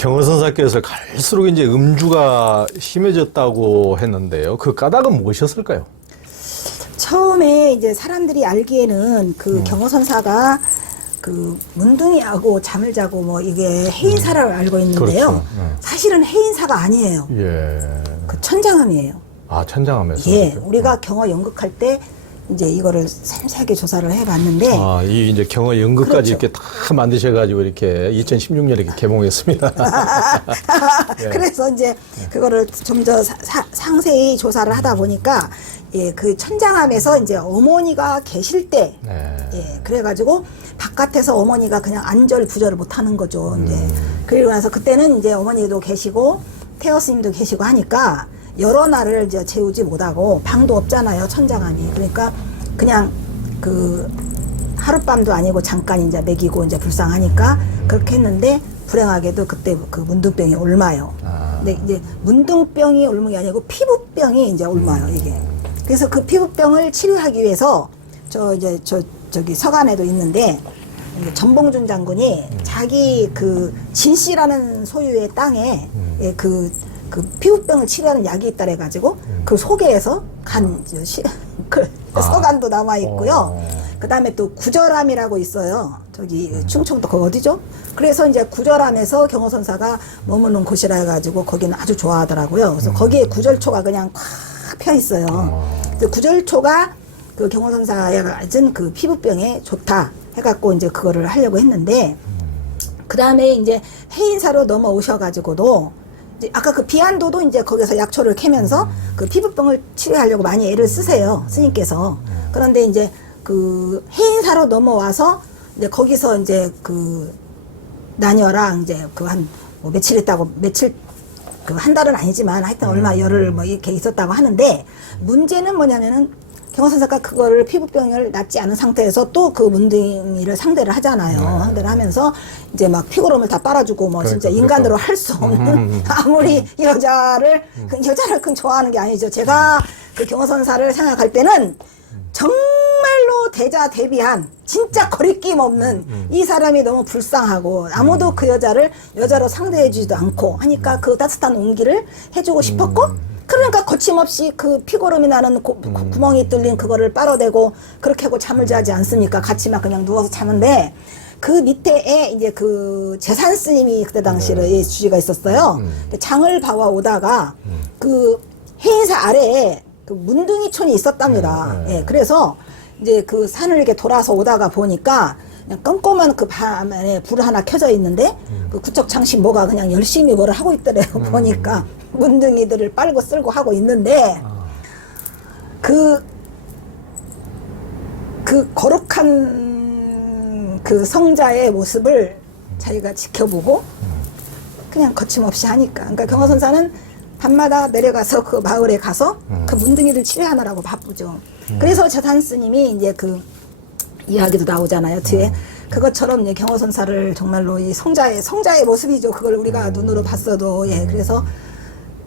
경허선사께서 갈수록 이제 음주가 심해졌다고 했는데요. 그 까닭은 무엇이었을까요? 처음에 이제 사람들이 알기에는 그 경호선사가 그 문둥이하고 잠을 자고 뭐 이게 해인사라고 알고 있는데요. 그렇죠. 네. 사실은 해인사가 아니에요. 예. 그 천장암이에요. 아, 천장하면서. 예, 우리가 경호 연극할 때 이제 이거를 세세하게 조사를 해봤는데 아, 이 이제 경어 연극까지 그렇죠. 이렇게 다 만드셔가지고 이렇게 2016년에 이렇게 개봉했습니다. 예. 그래서 이제 그거를 좀 더 상세히 조사를 하다 보니까 예, 그 천장암에서 이제 어머니가 계실 때 네. 예, 그래가지고 바깥에서 어머니가 그냥 안절 부절을 못 하는 거죠. 이제 음. 그리고 나서 그때는 이제 어머니도 계시고 태어 스님도 계시고 하니까 여러 날을 이제 재우지 못하고 방도 없잖아요. 천장암이. 그러니까 그냥 그 하룻밤도 아니고 잠깐 이제 먹이고 이제 불쌍하니까 그렇게 했는데 불행하게도 그때 그 문둥병이 옮아요. 아. 근데 이제 문둥병이 옮은 게 아니고 피부병이 이제 옮아요, 이게. 그래서 그 피부병을 치료하기 위해서 저 이제 저 저기 서간에도 있는데 전봉준 장군이 자기 그 진씨라는 소유의 땅에 예, 그, 그 피부병을 치료하는 약이 있다 해가지고 그 소개해서 간, 저 시, 그 아. 서간도 남아 있고요. 어. 그 다음에 또 구절암이라고 있어요. 저기 충청도 그 어디죠? 그래서 이제 구절암에서 경호선사가 머무는 곳이라 해가지고 거기는 아주 좋아하더라고요. 그래서 거기에 구절초가 그냥 꽉펴 있어요. 그래서 구절초가 그 경호선사에 가진 그 피부병에 좋다 해갖고 이제 그거를 하려고 했는데 그 다음에 이제 해인사로 넘어오셔가지고도 아까 그 비안도도 이제 거기서 약초를 캐면서 그 피부병을 치료하려고 많이 애를 쓰세요 스님께서. 그런데 이제 그 해인사로 넘어와서 이제 거기서 이제 그 나녀랑 이제 그한 뭐 며칠 있다고 며칠 그 한 달은 아니지만 하여튼 얼마 열흘 뭐 이렇게 있었다고 하는데 문제는 뭐냐면은 경호선사가 그거를 피부병을 낫지 않은 상태에서 또 그 문둥이를 상대를 하잖아요. 상대를 하면서 이제 막 피고름을 다 빨아주고 뭐 진짜 그러니까, 인간으로 그러니까. 할수 없는 아무리 여자를 그 여자를 큰 좋아하는 게 아니죠. 제가 그 경호선사를 생각할 때는 정말로 대자 대비한 진짜 거리낌 없는 이 사람이 너무 불쌍하고 아무도 그 여자를 여자로 상대해주지도 않고 하니까 그 따뜻한 온기를 해주고 싶었고 그러니까 거침없이 그 피고름이 나는 고- 구- 구멍이 뚫린 그거를 빨아대고 그렇게 하고 잠을 자지 않습니까? 같이 막 그냥 누워서 자는데 그 밑에에 이제 그 재산 스님이 그때 당시에 예, 주지가 있었어요. 근데 장을 봐와 오다가 그 해인사 아래에 그 문둥이촌이 있었답니다. 네, 네. 예, 그래서 이제 그 산을 이렇게 돌아서 오다가 보니까 그냥 껌껌한 그 밤에 불 하나 켜져 있는데 그 구척 장식 뭐가 그냥 열심히 뭐를 하고 있더래요. 보니까 문둥이들을 빨고 쓸고 하고 있는데 그, 그 거룩한 그 성자의 모습을 자기가 지켜보고 그냥 거침없이 하니까. 그러니까 경호선사는 밤마다 내려가서 그 마을에 가서 그 문둥이들 치료하느라고 바쁘죠. 그래서 재산 스님이 이제 그 이야기도 나오잖아요 뒤에 그것처럼 경호선사를 정말로 이 성자의 성자의 모습이죠. 그걸 우리가 눈으로 봤어도 예 그래서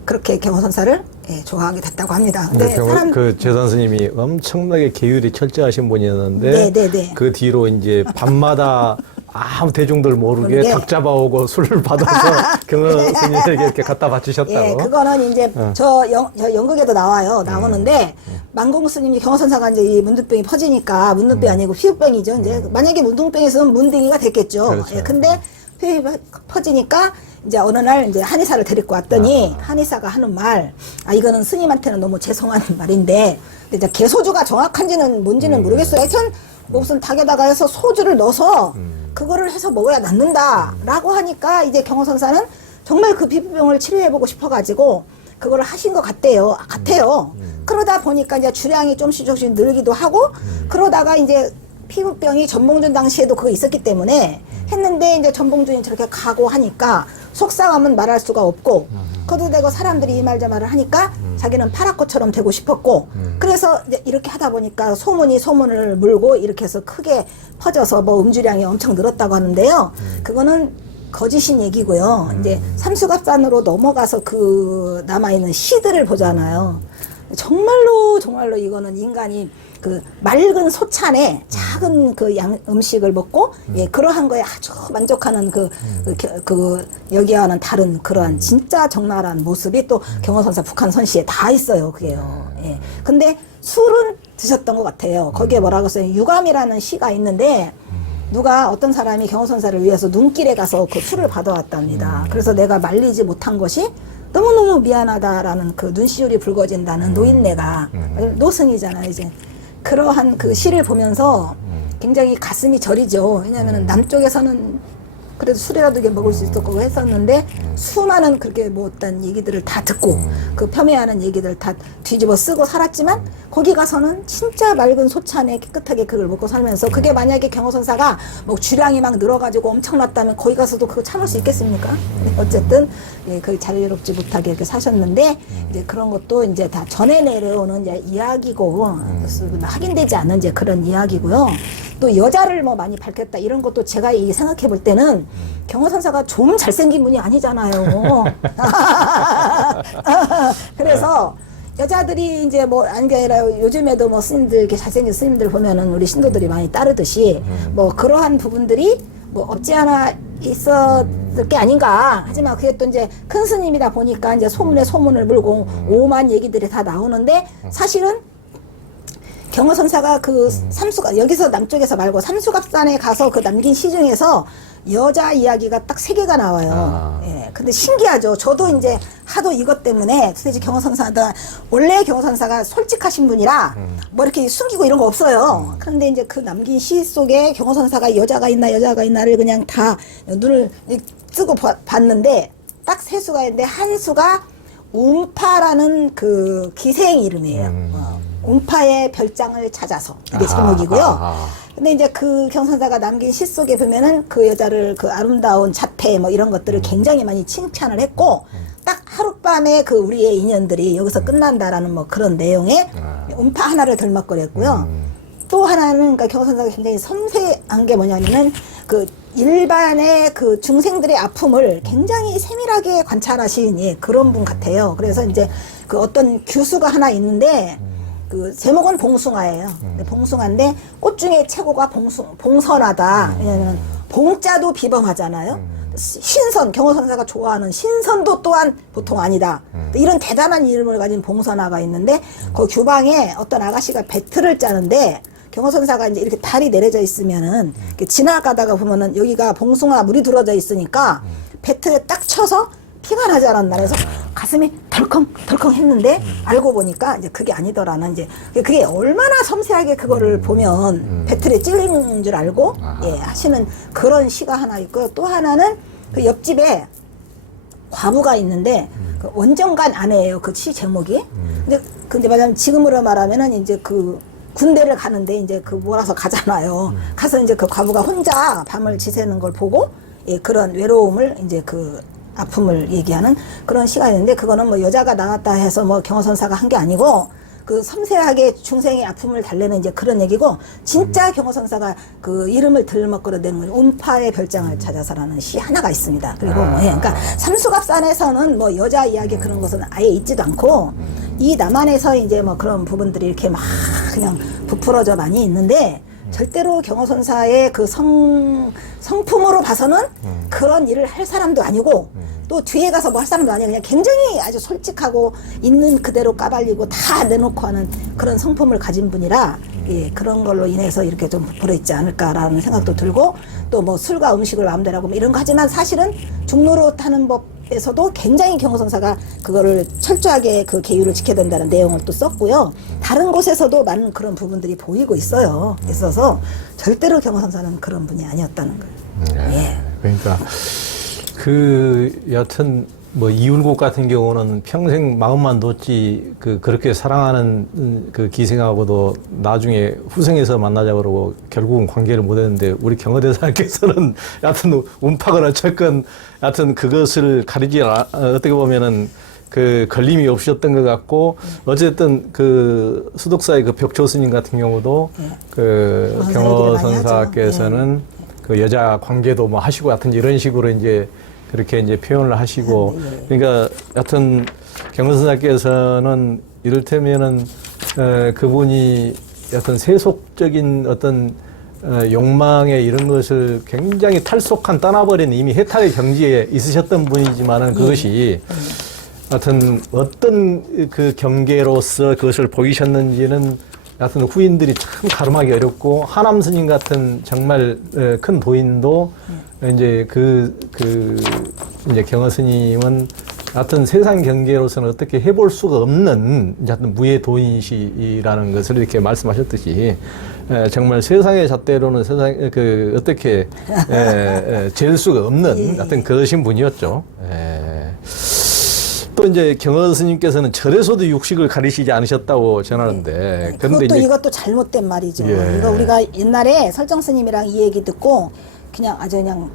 그렇게 경호 선사를 예, 좋아하게 됐다고 합니다. 근데 경호- 사람 그 재산 스님이 엄청나게 계율이 철저하신 분이었는데 네, 네, 네. 그 뒤로 이제 밤마다 아무 대중들 모르게 모르게. 닭 잡아오고 술을 받아서 경호 스님에게 이렇게 갖다 바치셨다고. 예, 그거는 이제 저, 영, 저 연극에도 나와요. 나오는데 만공 스님이 경호 선사가 이제 이 문둥병이 퍼지니까 문둥병이 아니고 피부병이죠. 이제 만약에 문둥병이 있으면 문둥이가 됐겠죠. 그렇죠. 예, 근데 피부 퍼지니까 이제 어느 날 이제 한의사를 데리고 왔더니 한의사가 하는 말, 아 이거는 스님한테는 너무 죄송한 말인데, 근데 이제 개소주가 정확한지는 뭔지는 모르겠어요. 하여튼 뭐 무슨 닭에다가 해서 소주를 넣어서 그거를 해서 먹어야 낫는다라고 하니까 이제 경호 선사는 정말 그 피부병을 치료해보고 싶어가지고 그거를 하신 것 같대요. 같아요. 그러다 보니까 이제 주량이 좀씩 조금씩 늘기도 하고 그러다가 이제 피부병이 전봉준 당시에도 그거 있었기 때문에 했는데 이제 전봉준이 저렇게 가고 하니까 속상함은 말할 수가 없고 그도 되고 사람들이 이 말 저 말을 하니까 자기는 파라코처럼 되고 싶었고 그래서 이제 이렇게 하다 보니까 소문이 소문을 물고 이렇게 해서 크게 퍼져서 뭐 음주량이 엄청 늘었다고 하는데요. 그거는 거짓인 얘기고요. 이제 삼수갑산으로 넘어가서 그 남아있는 시들을 보잖아요. 정말로 정말로 이거는 인간이 그 맑은 소찬에 작은 그 양 음식을 먹고 예 그러한 거에 아주 만족하는 그, 그, 겨- 그 여기와는 다른 그러한 진짜 적나라한 모습이 또 경호선사 북한 선시에 다 있어요 그게요. 예. 근데 술은 드셨던 것 같아요. 거기에 뭐라고 써요? 유감이라는 시가 있는데 누가 어떤 사람이 경호선사를 위해서 눈길에 가서 그 술을 받아왔답니다. 그래서 내가 말리지 못한 것이 너무너무 미안하다라는 그 눈시울이 붉어진다는 노인네가 노승이잖아요, 이제. 그러한 그 시를 보면서 굉장히 가슴이 저리죠. 왜냐하면 남쪽에서는 그래도 술이라도 이게 먹을 수 있었고 했었는데 수많은 그렇게 뭐 어떤 얘기들을 다 듣고 그 폄훼하는 얘기들 다 뒤집어 쓰고 살았지만 거기 가서는 진짜 맑은 소찬에 깨끗하게 그걸 먹고 살면서 그게 만약에 경호선사가 뭐 주량이 막 늘어가지고 엄청났다면 거기 가서도 그거 참을 수 있겠습니까? 네, 어쨌든 예, 그 자유롭지 못하게 이렇게 사셨는데 이제 그런 것도 이제 다 전해 내려오는 이제 이야기고 확인되지 않은 이제 그런 이야기고요. 또 여자를 뭐 많이 밝혔다 이런 것도 제가 이 생각해 볼 때는 경호선사가 좀 잘생긴 분이 아니잖아요. 그래서 여자들이 이제 뭐 아닌 게 아니라 요즘에도 뭐 스님들 이렇게 잘생긴 스님들 보면은 우리 신도들이 많이 따르듯이 뭐 그러한 부분들이 뭐 없지 않아 있었을 게 아닌가. 하지만 그게 또 이제 큰 스님이다 보니까 이제 소문에 소문을 물고 오만 얘기들이 다 나오는데 사실은 경호선사가 그 삼수가 여기서 남쪽에서 말고 삼수갑산에 가서 그 남긴 시 중에서 여자 이야기가 딱 세 개가 나와요. 아. 예. 근데 신기하죠. 저도 이제 하도 이것 때문에 도대체 경호선사가 원래 경호선사가 솔직하신 분이라 뭐 이렇게 숨기고 이런 거 없어요. 그런데 이제 그 남긴 시 속에 경호선사가 여자가 있나 여자가 있나를 그냥 다 눈을 뜨고 봐- 봤는데 딱 세 수가 있는데 한 수가 움파라는 그 기생 이름이에요. 어, 움파의 별장을 찾아서 이게 제목이고요. 아하. 근데 이제 그 경선사가 남긴 시 속에 보면은 그 여자를 그 아름다운 자태 뭐 이런 것들을 굉장히 많이 칭찬을 했고 딱 하룻밤에 그 우리의 인연들이 여기서 끝난다라는 뭐 그런 내용의 음파 하나를 덜먹거렸고요. 또 하나는 그러니까 경선사가 굉장히 섬세한 게 뭐냐면은 그 일반의 그 중생들의 아픔을 굉장히 세밀하게 관찰하신 예, 그런 분 같아요. 그래서 이제 그 어떤 규수가 하나 있는데 그 제목은 봉숭아예요. 근데 봉숭아인데 꽃 중에 최고가 봉숭, 봉선하다. 왜냐면 봉자도 비범하잖아요. 신선 경호선사가 좋아하는 신선도 또한 보통 아니다. 이런 대단한 이름을 가진 봉선화가 있는데 그 규방에 어떤 아가씨가 배틀을 짜는데 경호선사가 이제 이렇게 달이 내려져 있으면은 지나가다가 보면은 여기가 봉숭아 물이 들어져 있으니까 배틀에 딱 쳐서 피가 나지 않았나. 그래서 가슴이 덜컹 덜컹 했는데 알고 보니까 이제 그게 아니더라는 이제 그게 얼마나 섬세하게 그거를 보면 배틀에 찔린 줄 알고 예 하시는 그런 시가 하나 있고 또 하나는 그 옆집에 과부가 있는데 그 원정관 아내예요 그 시 제목이. 근데 근데 말하면 지금으로 말하면은 이제 그 군대를 가는데 이제 그 몰아서 가잖아요. 가서 이제 그 과부가 혼자 밤을 지새는 걸 보고 예 그런 외로움을 이제 그 아픔을 얘기하는 그런 시가 있는데 그거는 뭐 여자가 나왔다 해서 뭐 경호선사가 한 게 아니고 그 섬세하게 중생의 아픔을 달래는 이제 그런 얘기고 진짜 경호선사가 그 이름을 들먹거려대는 건 운파의 별장을 찾아서라는 시 하나가 있습니다. 그리고 뭐 예, 그러니까 삼수갑산에서는 뭐 여자 이야기 그런 것은 아예 있지도 않고 이 남한에서 이제 뭐 그런 부분들이 이렇게 막 그냥 부풀어져 많이 있는데 절대로 경호선사의 그 성, 성품으로 봐서는 그런 일을 할 사람도 아니고 또 뒤에 가서 뭐 할 사람도 아니고 그냥 굉장히 아주 솔직하고 있는 그대로 까발리고 다 내놓고 하는 그런 성품을 가진 분이라 예, 그런 걸로 인해서 이렇게 좀 부풀어 있지 않을까라는 생각도 들고 또 뭐 술과 음식을 마음대로 하고 뭐 이런 거 하지만 사실은 중노릇 하는 법 에서도 굉장히 경호선사가 그거를 철저하게 그 계율을 지켜야 된다는 내용을 또 썼고요. 다른 곳에서도 많은 그런 부분들이 보이고 있어요. 있어서 절대로 경호선사는 그런 분이 아니었다는 거예요. 예. 그러니까 그 여튼 뭐 이윤국 같은 경우는 평생 마음만 뒀지 그 그렇게 사랑하는 음, 그 기생하고도 나중에 후생에서 만나자 그러고 결국은 관계를 못 했는데 우리 경호대사께서는 여하튼 운파거나 철건 여하튼 그것을 가리지 어, 어떻게 보면은 그 걸림이 없으셨던 것 같고 어쨌든 그 수독사의 그 벽조 스님 같은 경우도 그 얘기를 많이 하죠. 선사께서는 그 여자 관계도 뭐 하시고 하여튼 이런 식으로 이제 그렇게 이제 표현을 하시고 그러니까 여튼 경선사께서는 이를테면은 에, 그분이 어떤 세속적인 어떤 어, 욕망의 이런 것을 굉장히 탈속한 떠나버린 이미 해탈의 경지에 있으셨던 분이지만은 그것이 하여튼 어떤 그 경계로서 그것을 보이셨는지는 하여튼 후인들이 참 가름하기 어렵고 하남 스님 같은 정말 에, 큰 도인도 이제 그, 그, 이제 경허 스님은 하여튼 세상 경계로서는 어떻게 해볼 수가 없는 하여튼 무예 도인이시라는 것을 이렇게 말씀하셨듯이 에, 정말 세상의 잣대로는 세상 그 어떻게 에, 에, 잴 수가 없는 하여튼 그러신 분이었죠. 에. 또 이제 경허 스님께서는 절에서도 육식을 가리시지 않으셨다고 전하는데 네, 그런데 그것도 이제 이것도 잘못된 말이죠. 예. 이거 우리가 옛날에 설정 스님이랑 이 얘기 듣고 그냥 아주 그냥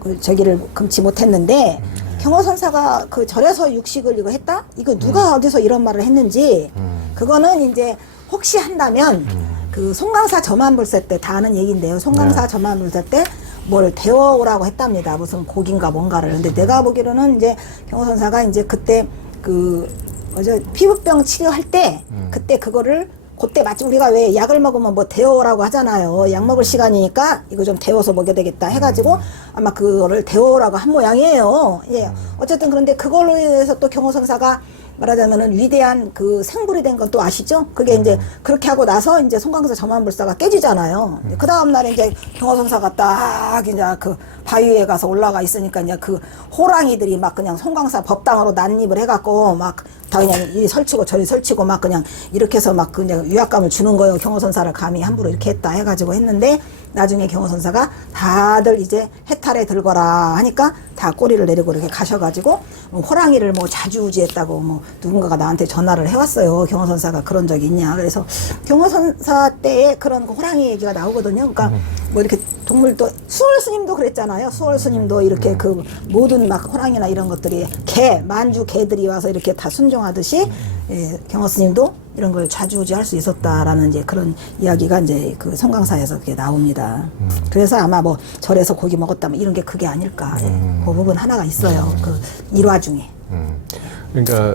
그 저기를 금치 못했는데 경호 선사가 그 절에서 육식을 이거 했다? 이거 누가 어디서 이런 말을 했는지 그거는 이제 혹시 한다면 그 송강사 저만불세 때 다 아는 얘기인데요. 송강사 저만불세 때 뭘 데워오라고 했답니다. 무슨 고기인가 뭔가를. 근데 내가 보기로는 이제 경호 선사가 이제 그때 그 뭐죠 피부병 치료할 때 그때 그거를 그때 마침 우리가 왜 약을 먹으면 뭐 데워오라고 하잖아요. 약 먹을 시간이니까 이거 좀 데워서 먹여야 되겠다 해가지고 아마 그거를 데워오라고 한 모양이에요. 예. 어쨌든 그런데 그걸로 인해서 또 경호선사가 말하자면은 위대한 그 생불이 된 건 또 아시죠? 그게 이제 그렇게 하고 나서 이제 송강사 저만불사가 깨지잖아요. 그 다음 날에 이제 경호선사가 딱 이제 그 바위에 가서 올라가 있으니까 이제 그 호랑이들이 막 그냥 송강사 법당으로 난입을 해갖고 막다 그냥 이 설치고 저리 설치고 막 그냥 이렇게 해서 막 그냥 위압감을 주는 거예요. 경호선사를 감히 함부로 이렇게 했다 해가지고 했는데 나중에 경호선사가 다들 이제 해탈에 들거라 하니까 다 꼬리를 내리고 이렇게 가셔가지고 뭐 호랑이를 뭐 자주우지했다고 뭐 누군가가 나한테 전화를 해왔어요. 경호선사가 그런 적이 있냐. 그래서 경호선사 때에 그런 그 호랑이 얘기가 나오거든요. 그러니까 뭐 이렇게 동물도 수월 스님도 그랬잖아요. 수월 스님도 이렇게 그 모든 막 호랑이나 이런 것들이 개 만주 개들이 와서 이렇게 다 순종하듯이 예, 경호 스님도 이런 걸 좌지우지할 수 있었다라는 이제 그런 이야기가 이제 그 성강사에서 그게 나옵니다. 그래서 아마 뭐 절에서 고기 먹었다 뭐 이런 게 그게 아닐까. 예, 그 부분 하나가 있어요. 그 일화 중에. 음. 그러니까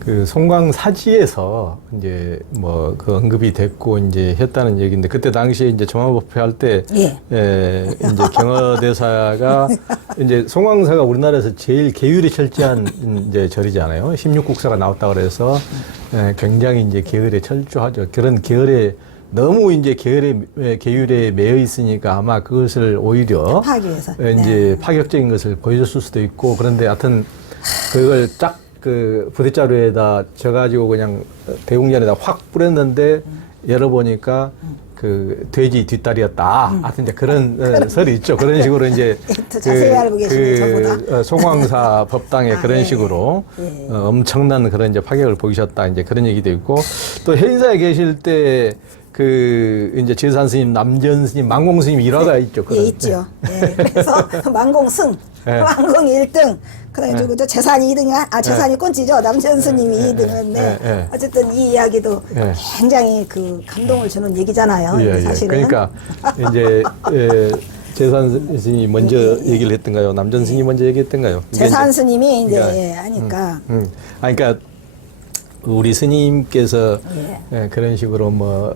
그 송광 사지에서 이제 뭐 그 언급이 됐고 이제 했다는 얘기인데 그때 당시에 이제 정화법회 할때 예. 에, 이제 경허대사가 이제 송광사가 우리나라에서 제일 계율이 철저한 이제 절이잖아요. 16국사가 나왔다 그래서 에, 굉장히 이제 계율에 철저하죠. 그런 계율에 너무 이제 계율에 에, 계율에 매여 있으니까 아마 그것을 오히려. 에, 이제 파격적인 것을 보여줬을 수도 있고 그런데 하여튼 그걸 쫙 그 부대자루에다 져가지고 그냥 대웅전에다 확 뿌렸는데 열어보니까 그 돼지 뒷다리였다. 하여튼 이제 그런 어, 설이 있죠. 그런 식으로 이제 더 자세히 알고 계시네, 저보다. 어, 송광사 법당에 아, 그런 예, 식으로 예. 어, 엄청난 그런 이제 파격을 보이셨다. 이제 그런 얘기도 있고 또 해인사에 계실 때 그 이제 제산 스님, 남전 스님, 망공 스님 일화가 있죠. 예, 그런. 있죠. 예, 그래서 망공 승, 예. 망공 1등, 그다음에 예. 누구죠? 재산이 2등이 아 재산이 꼴찌죠. 남전 스님이 예, 2등인데 예, 예. 어쨌든 이 이야기도 예. 굉장히 그 감동을 주는 얘기잖아요. 예, 예. 사실은. 그러니까 이제 예, 재산 스님이 먼저 얘기를 했던가요? 남전 스님이 먼저 얘기했던가요? 이게 재산 스님이 이제 그러니까, 예, 하니까 음. 아, 그러니까 우리 스님께서 예. 예, 그런 식으로 뭐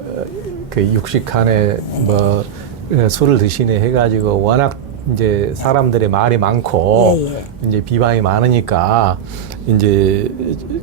그 육식간에 뭐 어, 술을 드시네 해가지고 워낙 이제 사람들의 말이 많고 예, 예. 이제 비방이 많으니까 이제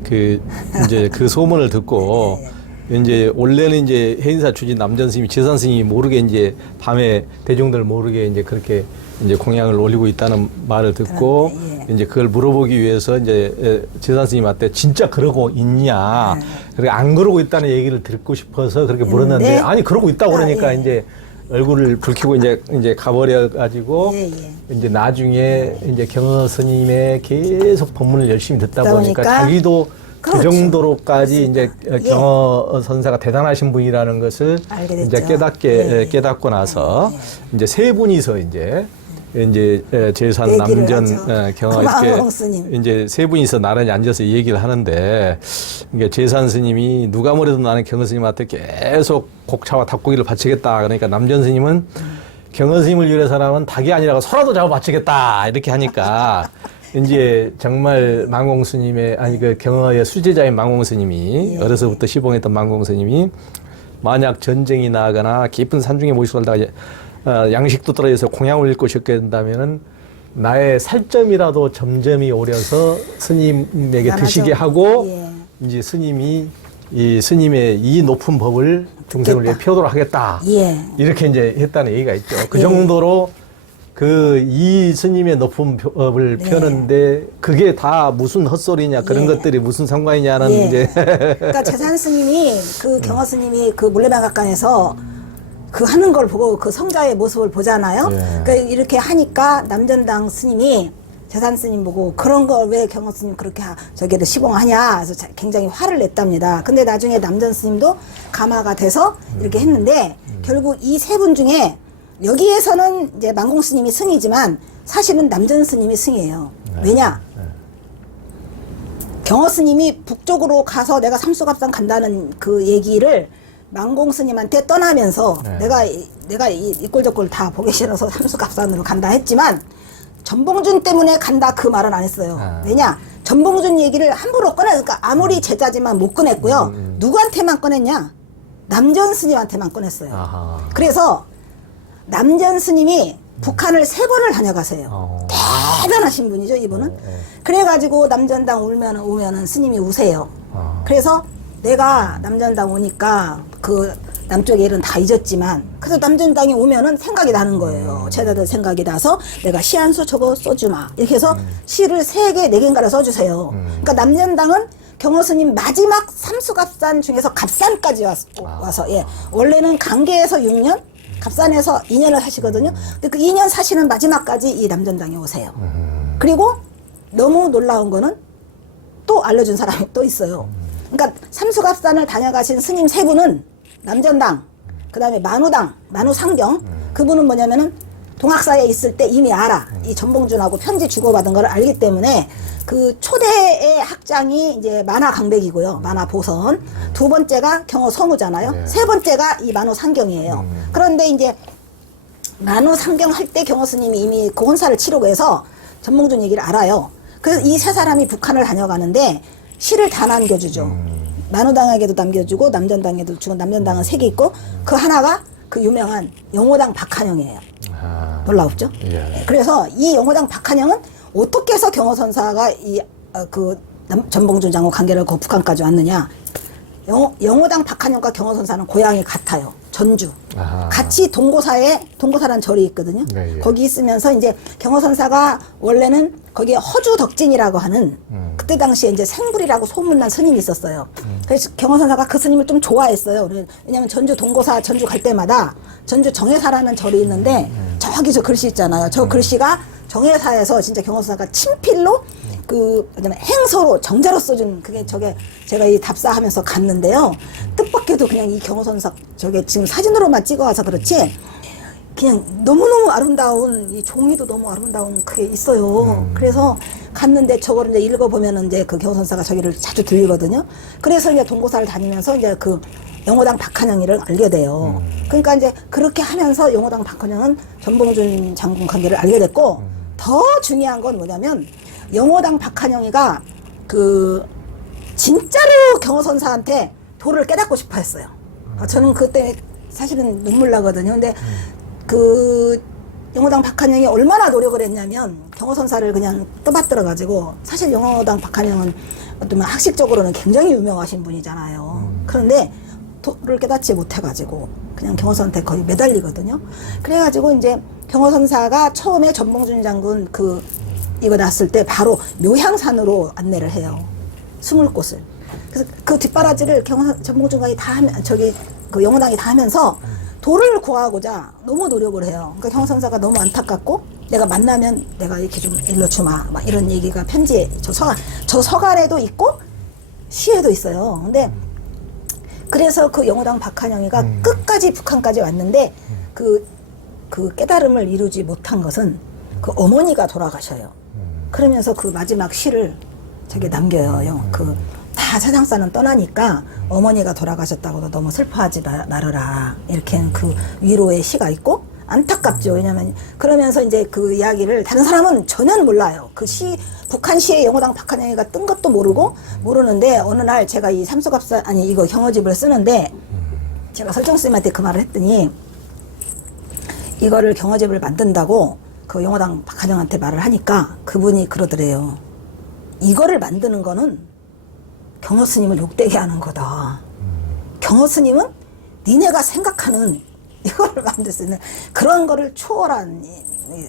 그 이제 그 소문을 듣고 이제 원래는 이제 해인사 주진 남전 스님이 재산 스님이 모르게 이제 밤에 대중들 모르게 이제 그렇게 이제 공양을 올리고 있다는 말을 듣고 그런데, 이제 그걸 물어보기 위해서 이제 에, 재산 스님한테 진짜 그러고 있냐 그렇게 안 그러고 있다는 얘기를 듣고 싶어서 그렇게 물었는데 네. 아니 그러고 있다고 아, 그러니까 예. 이제 얼굴을 붉히고 이제 이제 가버려 가지고 예, 예. 이제 나중에 이제 경허 스님의 계속 법문을 열심히 듣다 듣다 보니까 보니까 자기도 그 그렇죠. 정도로까지 이제 예. 경허 선사가 대단하신 분이라는 것을 알게 됐죠. 이제 깨닫게 예. 깨닫고 나서 이제 세 분이서 이제 이제 얘기를 남전 망공 이렇게. 이제 세 분이서 나란히 앉아서 얘기를 하는데 이게 제산 스님이 누가 뭐래도 나는 경허 스님한테 계속 곡차와 닭고기를 바치겠다. 그러니까 남전 스님은 경허 스님을 위해서라면 닭이 아니라고 소라도 잡아 바치겠다. 이렇게 하니까 이제 정말 망공 스님의 아니 그 경허의 수제자인 망공 스님이 어려서부터 시봉했던 망공 스님이 만약 전쟁이 나거나 깊은 산중에 모시고 살다가 어, 양식도 떨어져서 공양을 잃고 싶게 된다면은 나의 살점이라도 점점이 오려서 스님에게 나눠 드시게 좀, 하고 예. 이제 스님이 이 스님의 이 높은 법을 중생을 위해. 펴도록 하겠다. 예. 이렇게 이제 했다는 얘기가 있죠. 그 예. 정도로 그 이 스님의 높은 법을 네. 펴는데 그게 다 무슨 헛소리냐 그런 예. 것들이 무슨 상관이냐는 예. 이제 그러니까 재산 스님이 그 경허 스님이 그 물레방앗간에서 그 하는 걸 보고 그 성자의 모습을 보잖아요. 예. 그러니까 이렇게 하니까 남전당 스님이 재산 스님 보고 그런 걸 왜 경허 스님 그렇게 하- 저기를 시봉하냐 그래서 자- 굉장히 화를 냈답니다. 근데 나중에 남전 스님도 감화가 돼서 이렇게 했는데 결국 이 세 분 중에 여기에서는 이제 만공 스님이 승이지만 사실은 남전 스님이 승이에요. 왜냐? 경허 스님이 북쪽으로 가서 내가 삼수갑산 간다는 그 얘기를 망공 스님한테 떠나면서 네. 내가 이- 내가 이, 이꼴 저꼴 다 보기 싫어서 삼수갑산으로 간다 했지만 전봉준 때문에 간다 그 말은 안 했어요. 아. 왜냐? 전봉준 얘기를 함부로 꺼내니까 아무리 제자지만 못 꺼냈고요. 음, 누구한테만 꺼냈냐? 남전 스님한테만 꺼냈어요. 아하. 그래서 남전 스님이 북한을 세 번을 다녀가세요. 어. 대단하신 분이죠, 이분은. 그래가지고 남전당 울면 오면은 스님이 우세요. 아. 그래서 내가 남전당 오니까 그 남쪽의 일은 다 잊었지만 그래서 남전당에 오면은 생각이 나는 거예요. 제자들 생각이 나서 내가 시 한 수 저거 써주마. 이렇게 해서 시를 세 개, 네 개인가를 써주세요. 그러니까 남전당은 경호 스님 마지막 삼수갑산 중에서 갑산까지 왔, 와서 예 원래는 강계에서 6년 갑산에서 2년을 사시거든요. 근데 그 2년 사시는 마지막까지 이 남전당에 오세요. 그리고 너무 놀라운 거는 또 알려준 사람이 또 있어요. 그러니까 삼수갑산을 다녀가신 스님 세 분은 남전당, 그 다음에 만우당, 만우상경, 그분은 뭐냐면은 동학사에 있을 때 이미 알아. 이 전봉준하고 편지 주고받은 걸 알기 때문에 그 초대의 학장이 이제 만화 강백이고요. 만화 보선. 두 번째가 경호 성우잖아요. 네. 세 번째가 이 만호 상경이에요. 그런데 이제 만호 상경 할 때 경호 스님이 이미 고혼사를 치르고 해서 전몽준 얘기를 알아요. 그래서 이 세 사람이 북한을 다녀가는데 시를 다 남겨주죠. 만호당에게도 남겨주고 남전당에도 주고 남전당은 세 개 있고 그 하나가 그 유명한 영호당 박한영이에요. 아. 놀라웠죠? 예. 그래서 이 영호당 박한영은 어떻게 해서 경호선사가 이그 전봉준 장호 관계를 그 북한까지 왔느냐? 영호, 영호당 박한영과 경호선사는 고향이 같아요. 전주. 아하. 같이 동고사에 동고사란 절이 있거든요. 네, 예. 거기 있으면서 이제 경호선사가 원래는 거기에 허주 덕진이라고 하는 음. 그때 당시에 이제 생불이라고 소문난 스님이 있었어요. 그래서 경호선사가 그 스님을 좀 좋아했어요. 왜냐면 전주 동고사 전주 갈 때마다 전주 정회사라는 절이 있는데 음, 저기 저 글씨 있잖아요. 저 글씨가 정회사에서 진짜 경호선사가 친필로 그 그다음에 행서로 정자로 써준 그게 저게 제가 이 답사하면서 갔는데요. 뜻밖에도 그냥 이 경호선사 저게 지금 사진으로만 찍어와서 그렇지 그냥 너무너무 아름다운 이 종이도 너무 아름다운 그게 있어요. 그래서 갔는데 저걸 이제 읽어보면은 이제 그 경호선사가 저기를 자주 들리거든요. 그래서 이제 동고사를 다니면서 이제 그 영호당 박한영이를 알게 돼요. 그러니까 이제 그렇게 하면서 영호당 박한영은 전봉준 장군 관계를 알게 됐고 더 중요한 건 뭐냐면 영호당 박한영이가 그 진짜로 경호선사한테 도를 깨닫고 싶어 했어요. 아, 저는 그때 사실은 눈물 나거든요. 근데 그 영호당 박한영이 얼마나 노력을 했냐면 경호선사를 그냥 떠받들어 가지고 사실 영호당 박한영은 어쩌면 학식적으로는 굉장히 유명하신 분이잖아요. 그런데 도를 깨닫지 못해 가지고 그냥 경호선한테 거의 매달리거든요. 그래 가지고 이제 경호선사가 처음에 전봉준 장군 그 이거 났을 때 바로 묘향산으로 안내를 해요. 숨을 곳을. 그래서 그 뒷바라지를 경호 전봉준관이 다 하면 저기 그 영호당이 다 하면서 돌을 구하고자 너무 노력을 해요. 그러니까 경선사가 너무 안타깝고 내가 만나면 내가 이렇게 좀 일러주마 막 이런 얘기가 편지에 저 서간 저 서간에도 있고 시에도 있어요. 근데 그래서 그 영호당 박한영이가 끝까지 북한까지 왔는데 그, 그 깨달음을 이루지 못한 것은 그 어머니가 돌아가셔요. 그러면서 그 마지막 시를 저기 남겨요. 영- 그, 다 세상사는 떠나니까 어머니가 돌아가셨다고도 너무 슬퍼하지 마- 말아라. 이렇게 그 위로의 시가 있고 안타깝죠. 왜냐면 그러면서 이제 그 이야기를 다른 사람은 전혀 몰라요. 그 시, 북한 시에 영호당 박한영이가 뜬 것도 모르고 모르는데 어느 날 제가 이 삼수갑사, 아니 이거 경어집을 쓰는데 제가 설정 스님한테 그 말을 했더니 이거를 경어집을 만든다고 그 영어당 박한영한테 말을 하니까 그분이 그러더래요. 이거를 만드는 거는 경어 스님을 욕되게 하는 거다. 경어 스님은 니네가 생각하는 이거를 만들 수 있는 그런 거를 초월한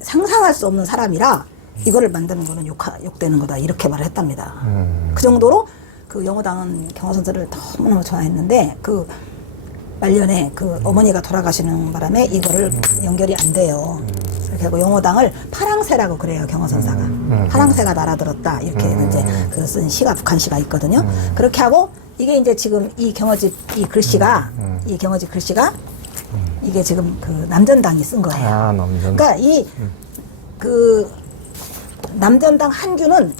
상상할 수 없는 사람이라 이거를 만드는 거는 욕 욕되는 거다 이렇게 말을 했답니다. 그 정도로 그 영어당은 경어 선수를 너무너무 좋아했는데 그 말년에 그 어머니가 돌아가시는 바람에 이거를 연결이 안 돼요. 하고 영어당을 파랑새라고 그래요 경어선사가 파랑새가 날아들었다 이렇게 이제 그 쓴 시가 북한 시가 있거든요. 그렇게 하고 이게 이제 지금 이 경어집 이 글씨가 이 경어집 글씨가 이게 지금 그 남전당이 쓴 거예요. 아, 남전. 그러니까 이그 남전당 한규는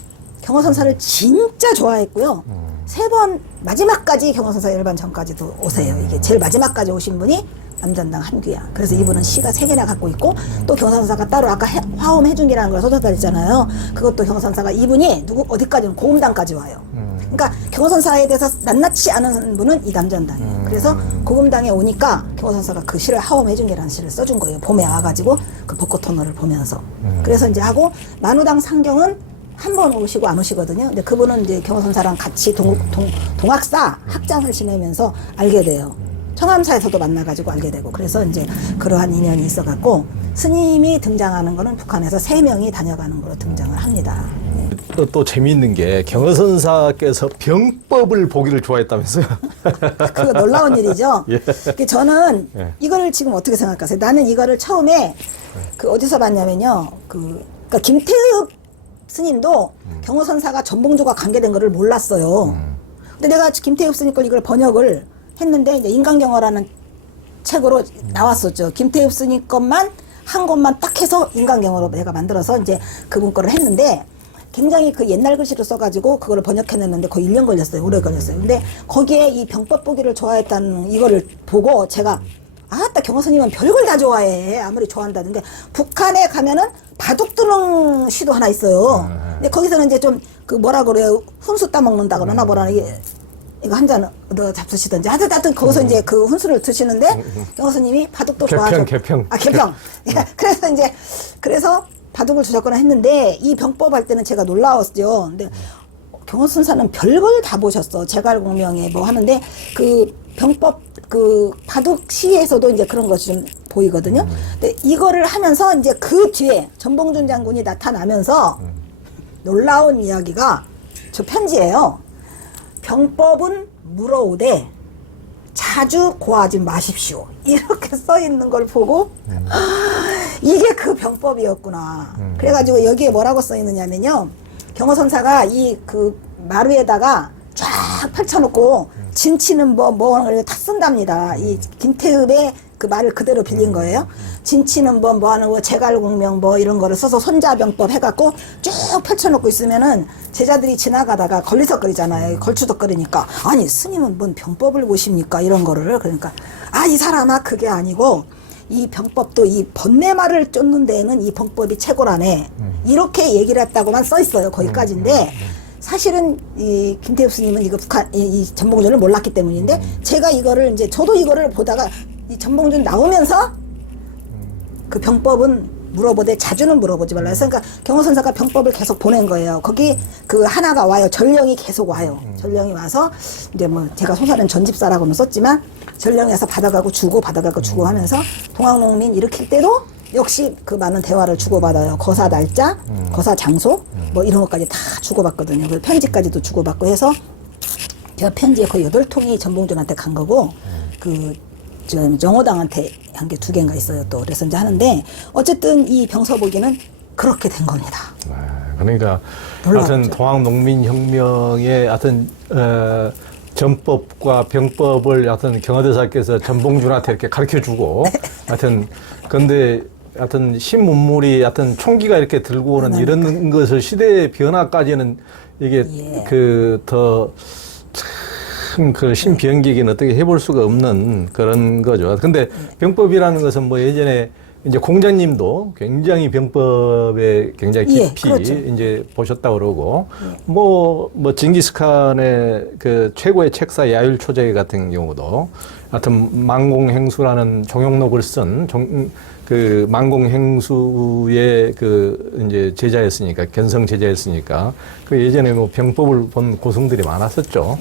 경호선사를 진짜 좋아했고요. 세번 마지막까지 경호선사 일반 전까지도 오세요. 이게 제일 마지막까지 오신 분이 남전당 한규야. 그래서 이분은 시가 세 개나 갖고 있고 또 경호선사가 따로 아까 해- 화엄 해중이라는 걸 소설다 했잖아요. 그것도 경호선사가 이분이 누구 어디까지는 고음당까지 와요. 그러니까 경호선사에 대해서 낱낱이 아는 분은 이 남전당이에요. 그래서 고금당에 오니까 경호선사가 그 시를 하엄해중이라는 시를 써준 거예요. 봄에 와가지고 그 벚꽃 터널을 보면서. 그래서 이제 하고 만우당 상경은 한 번 오시고 안 오시거든요. 근데 그분은 이제 경호선사랑 같이 동, 동, 동학사 학장을 지내면서 알게 돼요. 청암사에서도 만나가지고 알게 되고 그래서 이제 그러한 인연이 있어갖고 스님이 등장하는 거는 북한에서 세 명이 다녀가는 거로 등장을 합니다. 네. 또, 또 재미있는 게 경허선사께서 병법을 보기를 좋아했다면서요. 그거 놀라운 일이죠. 예. 그 저는 예. 이거를 지금 어떻게 생각하세요? 나는 이거를 처음에 그 어디서 봤냐면요. 그 그러니까 김태읍 스님도 경호선사가 전봉주가 관계된 거를 몰랐어요. 근데 내가 김태읍 스님 걸 이걸 번역을 했는데 이제 인간경어라는 책으로 나왔었죠. 김태읍 스님 것만 한 것만 딱 해서 인간경어로 내가 만들어서 이제 그분 거를 했는데 굉장히 그 옛날 글씨로 써가지고 그거를 번역해냈는데 거의 1년 걸렸어요. 오래 걸렸어요. 근데 거기에 이 병법 보기를 좋아했다는 이거를 보고 제가 아따 경호선님은 별걸 다 좋아해. 아무리 좋아한다는데 북한에 가면은 바둑 두는 시도 하나 있어요. 근데 거기서는 이제 좀 그 뭐라 그래요. 훈수 따먹는다 그러나 뭐라 이게 이거 한 잔 얻어 잡수시던지 하여튼 하여튼 거기서 이제 그 훈수를 드시는데 경호선님이 바둑도 개평, 좋아하죠. 개평. 아 개평. 예, 그래서 이제 그래서 바둑을 주셨거나 했는데 이 병법 할 때는 제가 놀라웠죠. 근데 경호선사는 별걸 다 보셨어. 제갈공명에 뭐 하는데 그 병법 그 바둑 시에서도 이제 그런 것이 좀 보이거든요. 근데 이거를 하면서 이제 그 뒤에 전봉준 장군이 나타나면서 놀라운 이야기가 저 편지예요. 병법은 물어오되 자주 고하지 마십시오. 이렇게 써 있는 걸 보고 이게 그 병법이었구나. 그래가지고 여기에 뭐라고 써 있느냐면요. 경호선사가 이 그 마루에다가 쫙 펼쳐놓고 진치는 뭐, 뭐, 다 쓴답니다. 이 김태읍의 그 말을 그대로 빌린 거예요. 진치는 뭐, 뭐 하는 거, 제갈공명 뭐 이런 거를 써서 손자병법 해갖고 쭉 펼쳐놓고 있으면은 제자들이 지나가다가 걸리석거리잖아요. 걸추덕거리니까. 아니, 스님은 뭔 병법을 보십니까? 이런 거를. 그러니까, 아, 이 사람아, 그게 아니고, 이 병법도 이 번뇌말을 쫓는 데에는 이 병법이 최고라네. 이렇게 얘기를 했다고만 써 있어요. 거기까지인데 사실은 이 김태엽 스님은 이거 북한 이, 이 전봉준을 몰랐기 때문인데 제가 이거를 이제 저도 이거를 보다가 이 전봉준 나오면서 그 병법은 물어보되 자주는 물어보지 말라 해서 그러니까 경호선 사가 병법을 계속 보낸 거예요. 거기 그 하나가 와요. 전령이 계속 와요. 전령이 와서 이제 뭐 제가 소설은 전집사라고는 썼지만 전령이 와서 받아가고 주고 받아가고 주고 하면서 동학농민 일으킬 때도 역시 그 많은 대화를 주고받아요. 거사 날짜, 거사 장소 뭐 이런 것까지 다 주고받거든요. 그 편지까지도 주고받고 해서 제가 편지에 거의 여덟 통이 전봉준한테 간 거고 그 저 영호당한테 한 게 두 개인가 있어요 또 그래서 이제 하는데 어쨌든 이 병서보기는 그렇게 된 겁니다. 아, 그러니까. 하여튼 동학농민혁명의 하여튼 어, 전법과 병법을 하여튼 경화대사께서 전봉준한테 이렇게 가르쳐주고 하여튼 근데 하여튼 신문물이 하여튼 총기가 이렇게 들고 오는 이런 것을 시대의 변화까지는 이게 예. 그더 참 그 신비연기에는 어떻게 해볼 수가 없는 그런 거죠. 근데 병법이라는 것은 뭐 예전에 이제 공자님도 굉장히 병법에 굉장히 예, 깊이 그렇죠. 이제 보셨다 그러고 뭐, 뭐 징기스칸의 그 최고의 책사 야율 초제 같은 경우도 하여튼 망공행수라는 종용록을 쓴 종, 그 망공행수의 그 이제 제자였으니까 견성 제자였으니까 그 예전에 뭐 병법을 본 고승들이 많았었죠.